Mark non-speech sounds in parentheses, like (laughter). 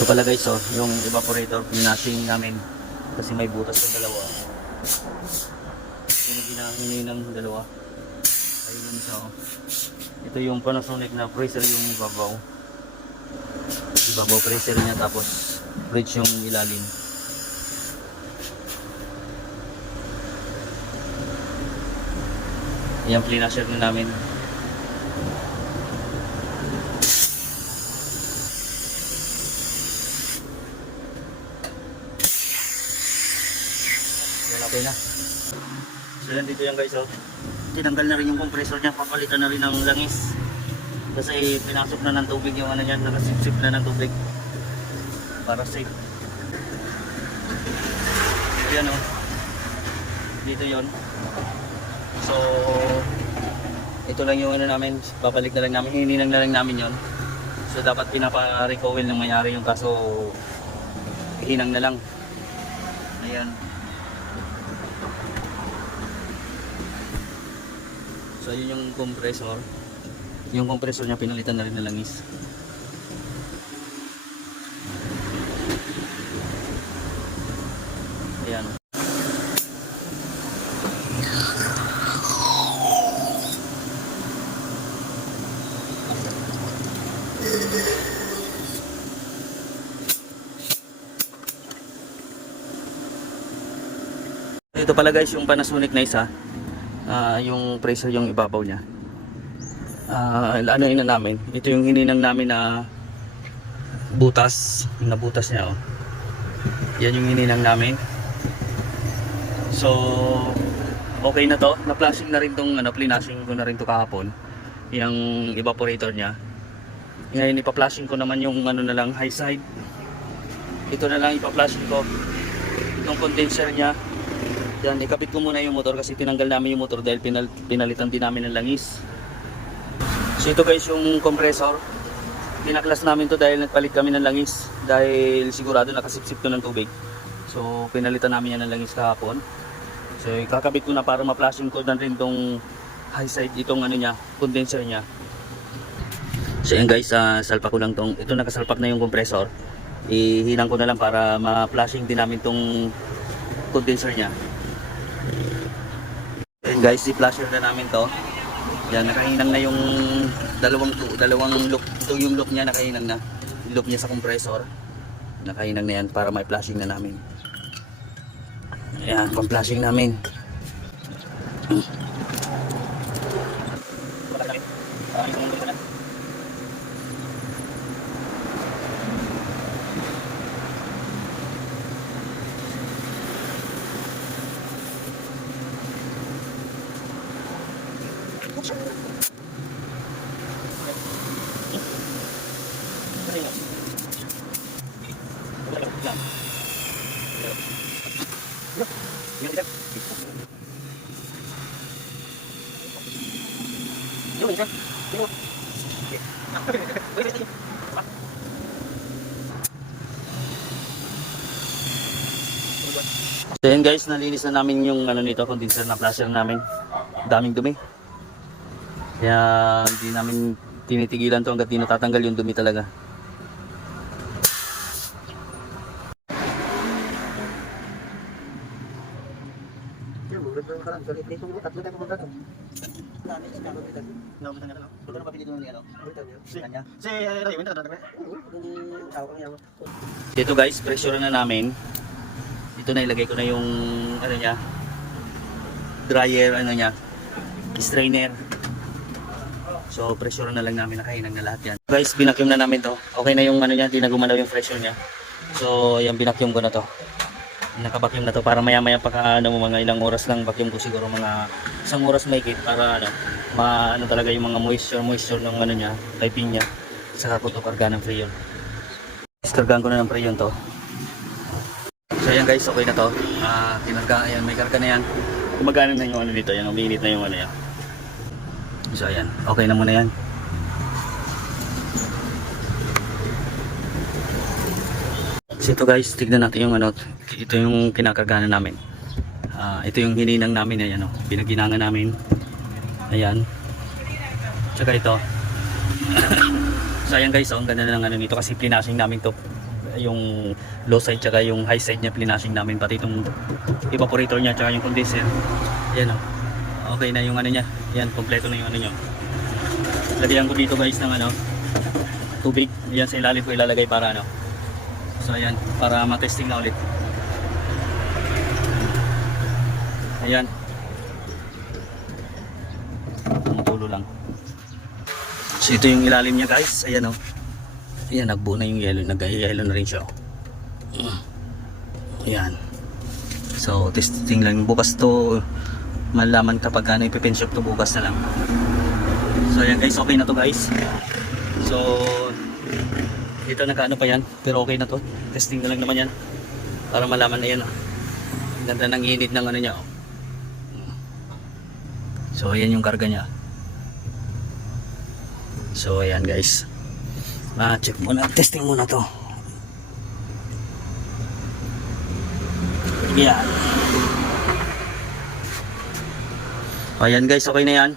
Ito pala guys, oh, yung evaporator, pinashing namin. Kasi may butas yung dalawa. Yung ginahini ng dalawa. Ayun siya, oh. Ito yung Panasonic na pressure yung ibabaw. Ibabaw pressure niya tapos bridge yung ilalim. Yan, plinasher na namin. Okay na. So yan dito yan guys, oh. Tinanggal na rin yung compressor niya, papalitan na rin ng langis. Kasi pinasok na ng tubig yung ano niyan, nakasip-sip na ng tubig. Para safe. Yan oh. Dito yon. So, ito lang yung ano namin, babalik na lang namin, hininang na lang namin yon. So dapat pinapa-recoil ng mayari yung kaso hinang na lang. Ayan. So yun yung compressor. Yung compressor niya pinalitan na rin ng langis. Ayan. Ito pala guys yung Panasonic na isa. Ah, yung pressure yung ibabaw niya. Ah, ano ina namin? Ito yung hininang namin na butas, nabutas niya oh. Yan yung hininang namin. So, okay na to. Na-flashing na rin tong ano, plinashing ko na rin to kahapon. Yung evaporator niya. Ngayon ipa-flashing ko naman yung ano na lang high side. Ito na lang ipa-flashing ko. Itong condenser niya. Yan, ikabit ko muna yung motor kasi tinanggal namin yung motor dahil pinal pinalitan din namin ng langis. So ito guys yung compressor. Pinaklas namin to dahil nagpalit kami ng langis dahil sigurado nakasipsip to ng tubig. So pinalitan namin yan ng langis kahapon. So ikakabit ko na para ma-flashing ko na rin tong high side itong ano niya, condenser niya. So yan guys, ah, salpa ko lang tong, ito nakasalpak na yung compressor. Ihinang ko na lang para ma-flashing din namin tong condenser niya. Guys, i-flasher na namin to. Yan, nakahinang na yung dalawang dalawang loop. Ito yung loop niya, nakahinang na. Loop niya sa compressor. Nakahinang na yan para may flashing na namin. Ayan, pang flashing namin. So yun guys, nalinis na namin yung ano nito, condenser na flasher namin. Daming dumi. Kaya hindi namin tinitigilan to hanggat di natatanggal yung dumi talaga. Dito guys, pressure na namin. Dito na ilagay ko na yung ano niya dryer ano niya strainer. So pressure na lang namin nakahinang na lahat yan. Guys, binakyum na namin to. Okay na yung ano niya, hindi na gumalaw yung pressure niya. So yung binakyum ko na to. Nakabakyum na to para maya maya pagka ano, mga ilang oras lang vacuum ko siguro mga isang oras may para ano ma ano talaga yung mga moisture moisture ng ano niya, piping niya. Saka ko to karga ng freon. Iskargahan ko na ng freon to. So ayan guys, okay na to. Ah, kinarga, ayan, may karga na yan. Gumagana na yung ano dito, yan, uminit na yung ano yan. So ayan, okay na muna yan. Ito guys, tignan natin yung ano, ito yung kinakargahan namin. Ah, ito yung hininang namin, ayan o, pinaginangan namin. Ayan. Tsaka ito. (coughs) so ayan guys, oh, ang ganda ng ano nito kasi plinashing namin to. yung low side tsaka yung high side niya plinashing namin pati itong evaporator niya tsaka yung condenser yan o okay na yung ano niya. Yan kompleto na yung ano niya lagyan ko dito guys ng ano tubig. Yan sa ilalim ko ilalagay para ano. So ayan para matesting na ulit. Ayan. Tumutulo lang. So ito yung ilalim niya guys. Ayan o ayan nagbuo na yung yellow nag-yellow na rin siya oh. Ayan. So testing lang. Bukas to malaman kapag ano ipipinshop to bukas na lang. So ayan guys okay na to guys. So dito nakaano pa yan pero okay na to. Testing na lang naman yan para malaman na yan oh. ganda ng init ng ano niya oh. so ayan yung karga niya. So ayan guys. Ah, check muna testing muna to. Yan ayan guys okay na yan